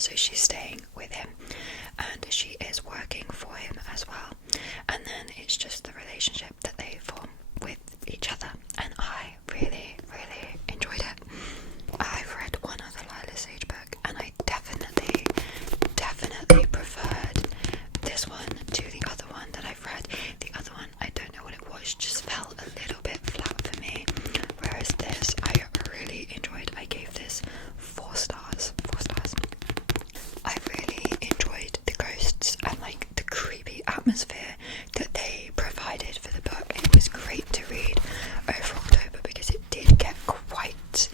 so she's staying with him, and she is working for him as well. And then it's just the relationship that they form with each other, and I really, really enjoyed it. I've read one other Lila Sage book, and I definitely preferred this one to the other one that I've read. The other one, I don't know what it was, just felt a little bit flat for me, whereas this I really enjoyed. I gave this 4 stars. I really enjoyed the ghosts and like the creepy atmosphere that they provided for the book. It was great to read over October because it did get quite,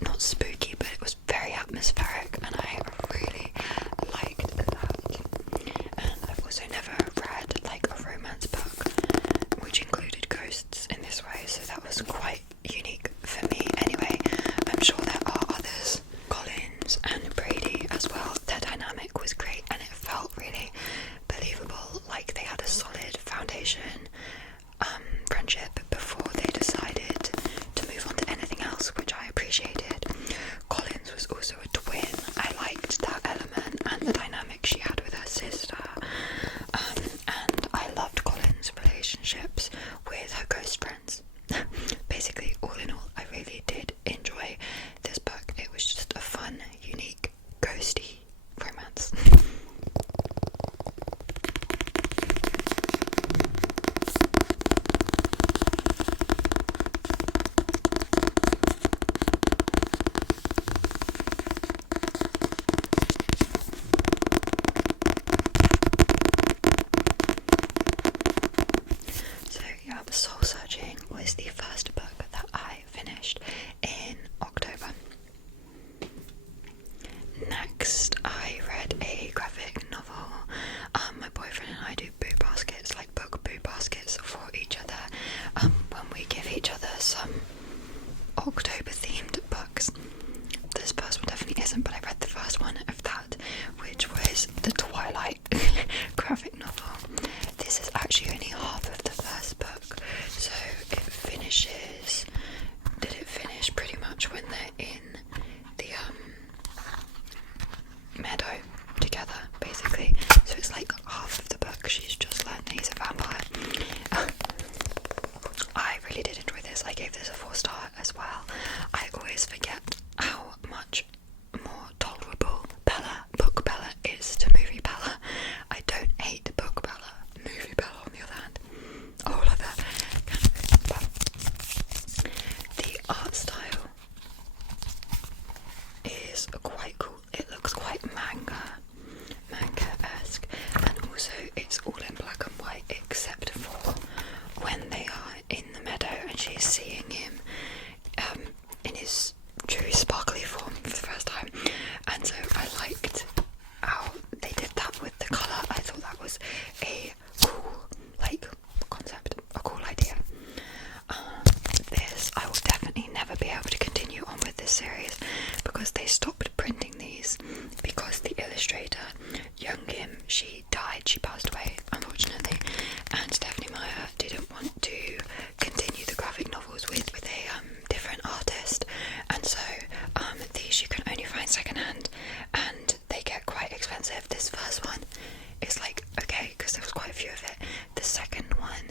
not spooky, but it was very atmospheric, and I really liked that. And I've also never read like a romance book which included ghosts in this way, so that was quite unique for me. Anyway, I'm sure there are others. Collins and Brady as well, their dynamic was great, and it felt really believable, like they had a solid foundation friendship before they decided to move on to anything else, which I appreciated. Collins was also a twin. I liked that element and the dynamic she had with her sister, and I loved Collins' relationships with her ghost friends. Basically, all in all, I really did enjoy this book. It was just a fun, unique, ghosty romance. So yeah, Soul Searching was the first book that I finished in October. Next, I read a graphic novel. My boyfriend and I do boo baskets, like book boo baskets for each other, when we give each other some October themed books. This first one definitely isn't, but I read the first one of that, which was the Twilight graphic novel. This is actually only half of the first book, so it finishes, did it finish pretty much when they're in the meadow together, basically. So it's like half of the book she's just learned that he's a vampire. I really did enjoy this. I gave this a 4-star as well. I always forget how much more tolerable book Bella is to movie Bella. I don't hate book Bella. Movie Bella, on the other hand, I love that kind of thing. But the art style is quite cool. It looks quite manga-esque, and also it's all in black and white except for when they are in the meadow and she's seeing him in his true sparkly form for the first time. And so I liked how they did that with the colour. I thought that was a cool concept, a cool idea. This, I will definitely never be able to continue on with this series because they stopped printing these because the illustrator, Young Kim, she died, she passed away unfortunately, and Stephanie Meyer didn't want to continue the graphic novels with a different artist, and so these you can only find secondhand and they get quite expensive. This first one is like okay because there was quite a few of it. The second one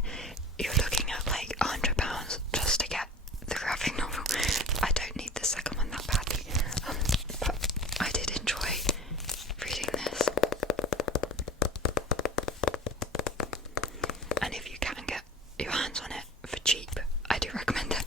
you're looking at like £100 just to get the graphic novel. I don't need the second one that badly, but I did enjoy reading this. And if you can get your hands on it for cheap, I do recommend it.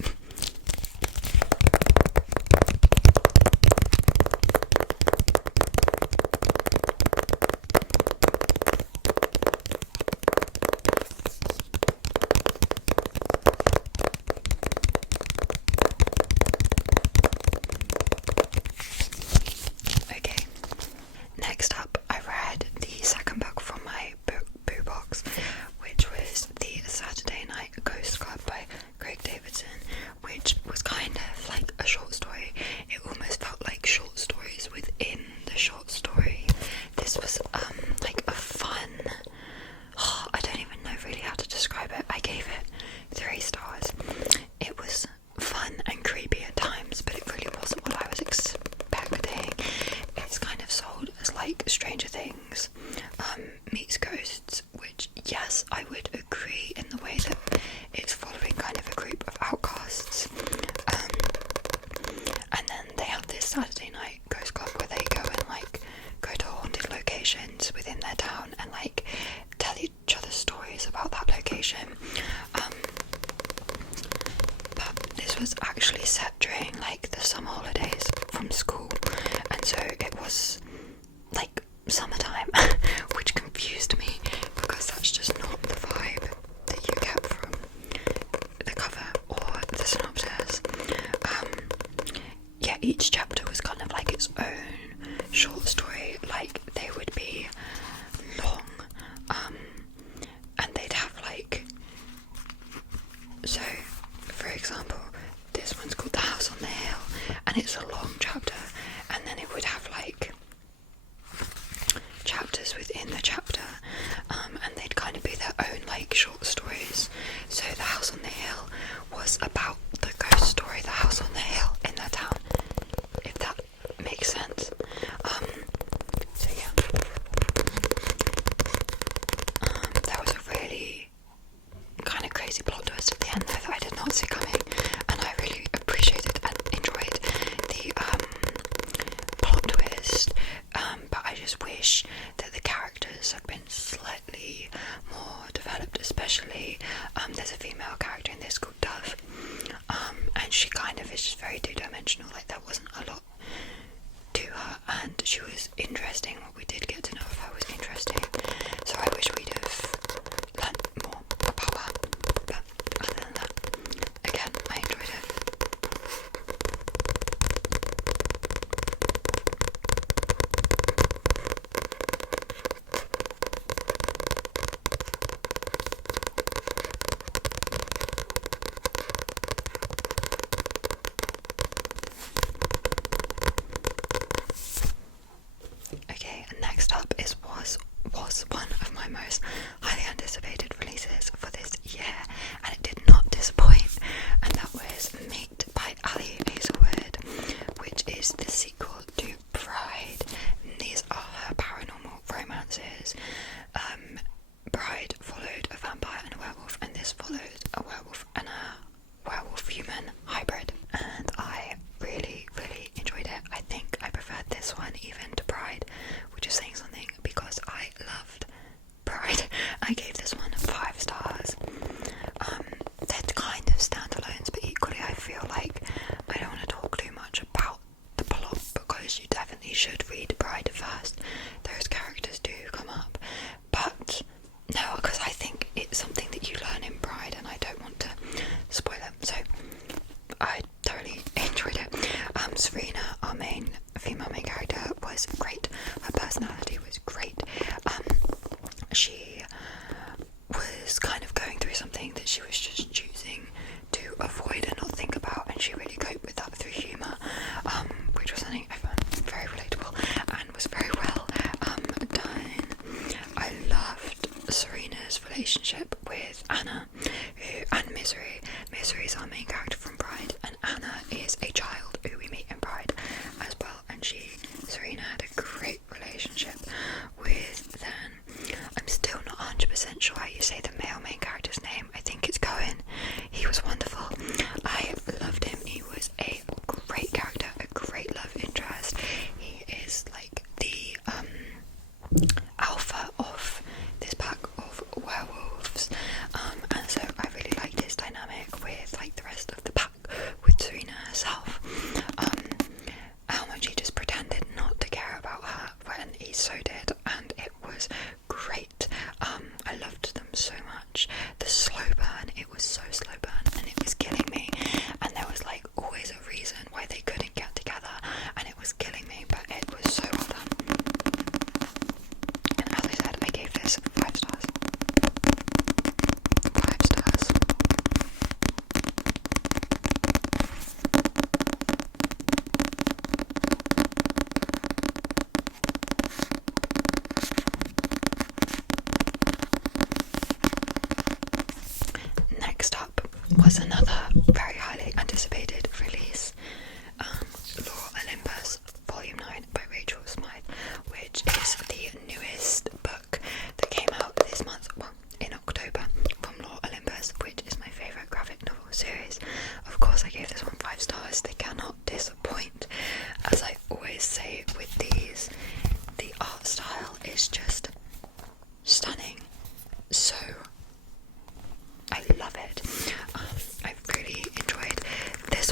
summertime, which confused me because that's just not the vibe that you get from the cover or the synopsis. Yeah, each chapter was kind of like its own short story. Like, they would be long, and they'd have like, so for example, this one's called The House on the Hill, and it's a long chapter, and then it would have like chapters within the chapter, and they'd kind of be their own like short stories. So The House on the Hill was about the ghost story, the house on the hill in their town, if that makes sense. So yeah, there was a really kind of crazy plot twist at the end there that I did not see coming, and I really appreciated and enjoyed the plot twist, but I just wish that the characters had been slightly more developed, especially there's a female character in this called Dove, and she kind of is just very two-dimensional. Like, there wasn't a lot to her, and she was interesting. What we did get to know of her was interesting, so I wish we'd have learnt more about her. But other than that, again, I enjoyed it. Okay, and next up was one of my most highly anticipated releases for this year, and it did not disappoint, and that was Mate by Ali Hazelwood, which is the sequel to Bride. These are her paranormal romances. Bride followed a vampire and a werewolf, and this followed a werewolf and a werewolf-human hybrid, and I really enjoyed it. I think I preferred this one even to Bride, which is saying something because I loved Bride. I gave this one 5 stars. They're kind of standalones, but equally I feel like I don't want to talk too much about the plot because you definitely should read Bride first. Those characters do come up, but no, because I think it's something that you learn in Bride and I don't want to spoil it, so I thoroughly enjoyed it. Serena, our female main character, was great. Her personality was great. She was kind of going through something that she was just choosing to avoid and not think about, and she really coped with that through humour, which was something I found very relatable and was very well done. I loved Serena's relationship with Anna, and Misery. Misery is our main character from Bride, and Anna is a child who we meet in Bride as well, and Serena had a great relationship with them. I'm still not 100% sure how you say the male main character's name. I think it's Cohen. He was wonderful. I loved him. He was a great character, a great love interest. He is like the alpha of this pack of werewolves, and so I really liked his dynamic with like the rest of the pack, with Serena herself. How much he just pretended not to care about her when he so did, and it was great. I loved them so much. The slow burn, it was so slow burn, and it was killing me, and there was like always a reason why they couldn't get together, and it was killing me, but it was so well done. And as I said, I gave this 5 stars. 5 stars. Next up was another very highly anticipated release, Law Olympus Volume 9 by Rachel Smythe, which is the newest book that came out this month, well, in October, from Law Olympus, which is my favourite graphic novel series. Of course, I gave this one 5 stars. They cannot disappoint. As I always say with these, the art style is just stunning. So I love it. I really enjoyed this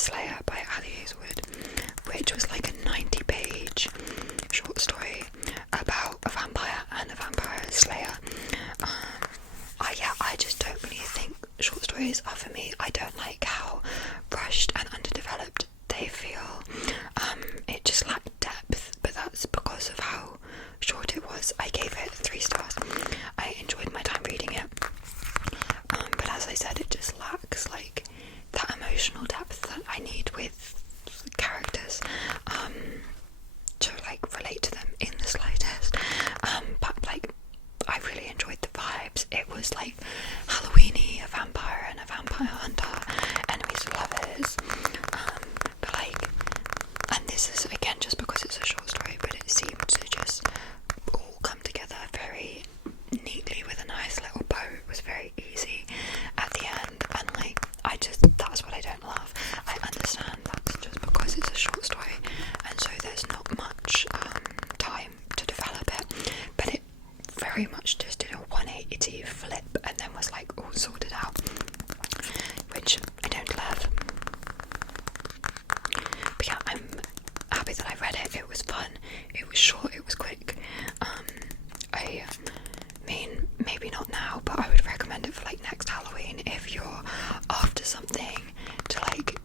Slayer by Ali Hazelwood, which was like a 90-page short story about a vampire and a vampire slayer. I just don't really think short stories are for me. I don't like how rushed and underdeveloped they feel. It just lacked depth, but that's because of how short it was. I gave it 3 stars. I enjoyed my time reading it, but as I said, it just lacks like that emotional depth that I need with characters to like relate to them in the slightest. But like, I really enjoyed the vibes. It was like Halloweeny, a vampire and a vampire hunter, enemies to lovers. But like, and this is again just because it's a short story, but it seemed to just all come together very neatly with a nice little bow. It was very easy at the end, and like, that's what I don't love. I understand that's just because it's a short story, and so there's not much time to develop it, but it very much just did a 180 flip and then was like all sorted out, which I don't love. But yeah, I'm happy that I read it. It was fun, it was short, it was quick. I mean, maybe not now, but I would recommend it for like next Halloween if you're after something to like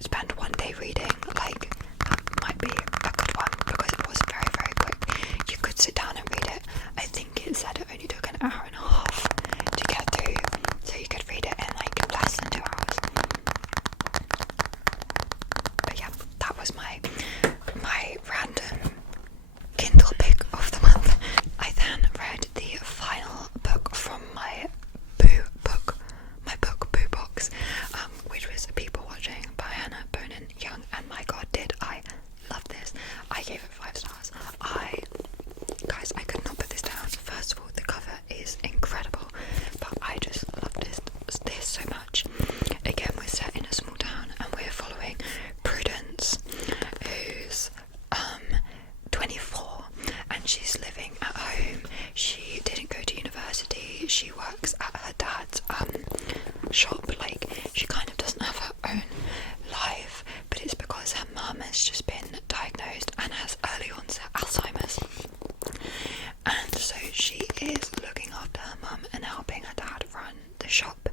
spend one day reading. Like, that might be a good one because it was very, very quick. You could sit down and read it. I think it said it only took an hour and a half to get through, so you could read it in like less than 2 hours. But yeah, that was my random Kindle pick of the month. I then read the final book from my boo box, which was People Watching by Hannah Bonin Young, and my god, did I love this. I gave it 5 stars. Guys, I could not put this down. First of all, the cover is incredible, but I just love this so much. Again, we're set in a small town and we're following Prudence, who's 24, and she's living at home. She didn't go to university. She works at her dad's shop. Like, she kind of doesn't have her own life, but it's because her mum has just been diagnosed and has early onset Alzheimer's, and so she is looking after her mum and helping her dad run the shop.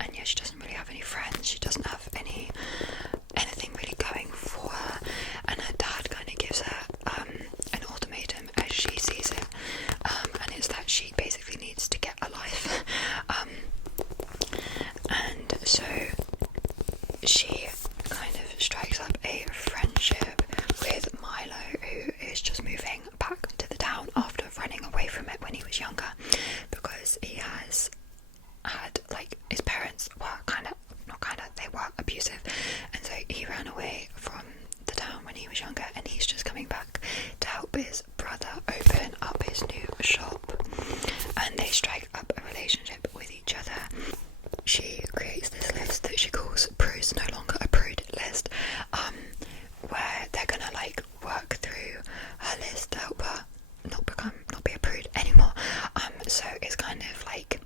And yeah, she doesn't really have any friends. She doesn't have anything really going for her, and her dad kind of gives her an ultimatum as she sees it, and it's that she basically needs to get a life. And so she kind of strikes up a friendship with Milo, who is just moving back to the town after running away from it when he was younger, because he has had, like, his parents were they were abusive, and so he ran away from the town when he was younger, and he's just coming back to help his brother open up his new shop, and they strike up a relationship with each other. She creates this list that she calls Prude's No Longer a Prude list, where they're gonna like work through her list to help her not be a prude anymore. So it's kind of like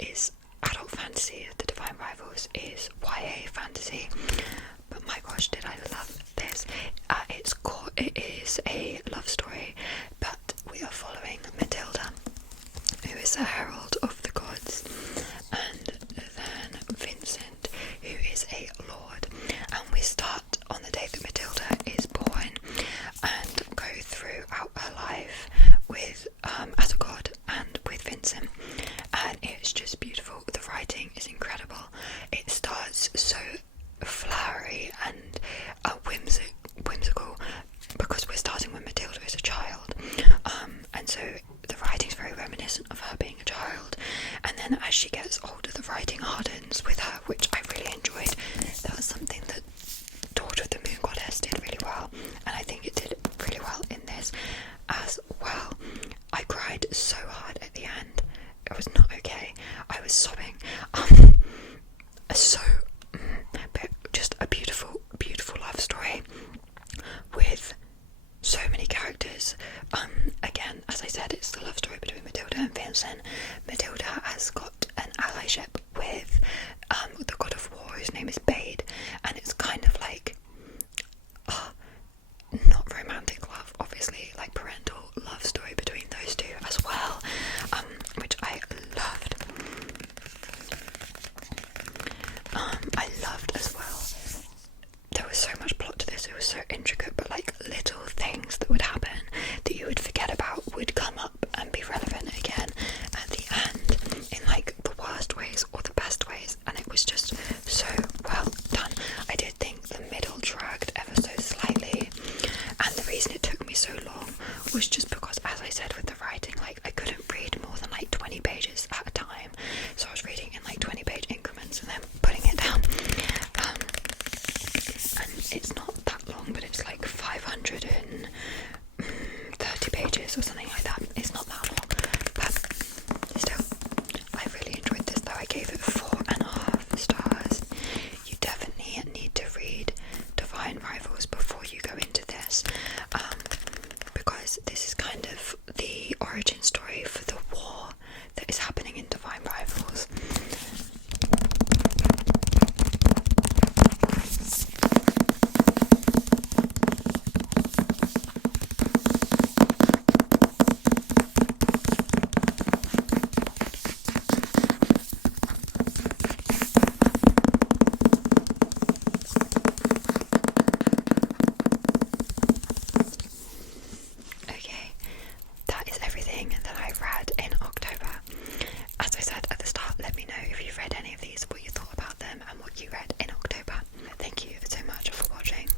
is adult fantasy, The Divine Rivals is YA fantasy. But my gosh, did I love this. It is a love story, but we are following Matilda, who is a herald of the gods, and then Vincent, who is a lord. And we start on the day that Matilda is born and go throughout her life with as a god and with Vincent, and it's just beautiful. The writing is incredible. It starts so flowery and whimsical because we're starting when Matilda is a child, and so the writing's very reminiscent of her being a child, and then as she gets older the writing hardens with her, which I really enjoyed. That was something that Daughter of the Moon Goddess did really well, and I think it did really well in this as well. I cried so hard at the end. It was not okay. I was sobbing. But just a beautiful, beautiful love story with so many characters. Again, as I said, it's the love story between Matilda and Vincent. Matilda has got an allyship with the god of war, whose name is Bade, and it's kind of like not romantic love, obviously, like parental love story between those two as well, which I loved. I loved as well. There was so much plot to this. It was so intricate, but like little things that would happen that you would forget about would come up and be relevant again at the end in like the worst ways or the best ways, and it was just so well done. I did think the middle dragged ever so slightly, and the reason it took me so long was just because, as I said, with the writing, like I couldn't read more than like 20 pages at a time, so I was reading in like 20-page increments and then putting it down. And it's not that long, but it's like 530 pages or something like that. It's not that long, but still, I really enjoyed this though. I gave it 4.5 stars. You definitely need to read Divine Rivals before you go into this, because this is kind of the origin story for the war that is happening in Divine Rivals. Okay, that is everything that I read in October. As I said at the start, let me know if you've read any of these, what you thought about them, and what you read in October. Thank you so much for watching.